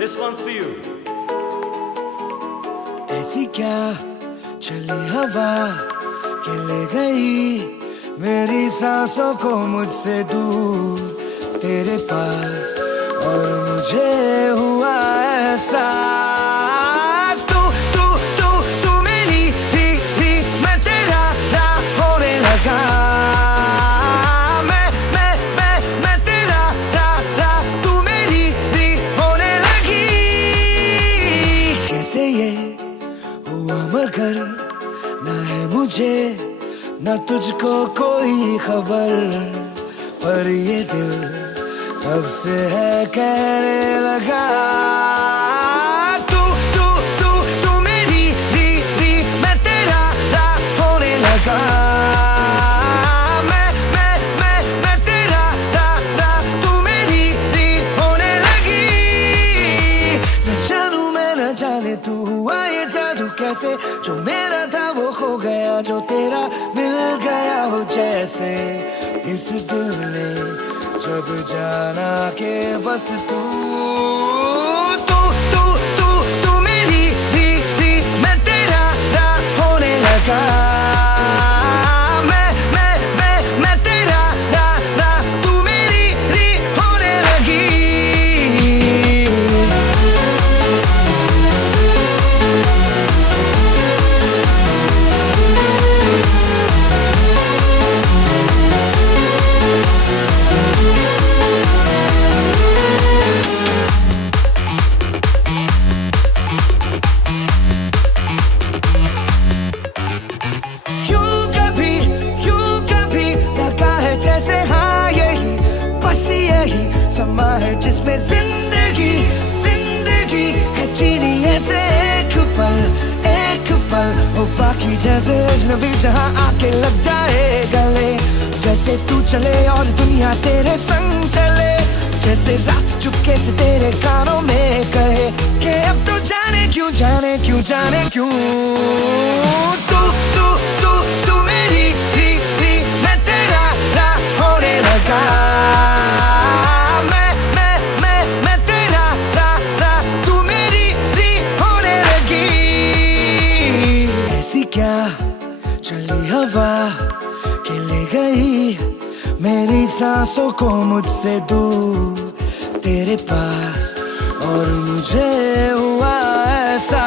This one's for you. ऐसी क्या चली हवा के ले गई मेरी सांसों को मुझसे दूर तेरे पास, और मुझे हुआ ऐसा तू तू तू तू मेरी ही मैं तेरा होने लगा। मैं तेरा तू मेरी होने लगी। कैसे ये हुआ मगर ना है मुझे ना तुझको कोई खबर, पर ये दिल तब से है कहने लगा तू तू तू तू मेरी मैं तेरा होने लगा। मैं तेरा तू मेरी होने लगी। न जानू मैं न जाने तू हुआ ये जादू कैसे, जो मेरा था वो खो गया जो तेरा मिल गया हो जैसे। इस दिल ने जब जाना के बस तू तू तू तू तू मेरी मैं तेरा होने लगा। मैं तेरा तू मेरी होने लगी। समा है जिसमें जिंदगी है जीनी ऐसे एक पल हो बाकी जैसे अजनबी जहां आके लग जाए गले। जैसे तू चले और दुनिया तेरे संग चले, जैसे रात चुपके से तेरे कानों में कहे कि अब तो जाने क्यों तू तू तू तू मेरी मैं तेरा होने लगा। क्या चली हवा के ले गई मेरी सांसों को मुझसे दूर तेरे पास, और मुझे हुआ ऐसा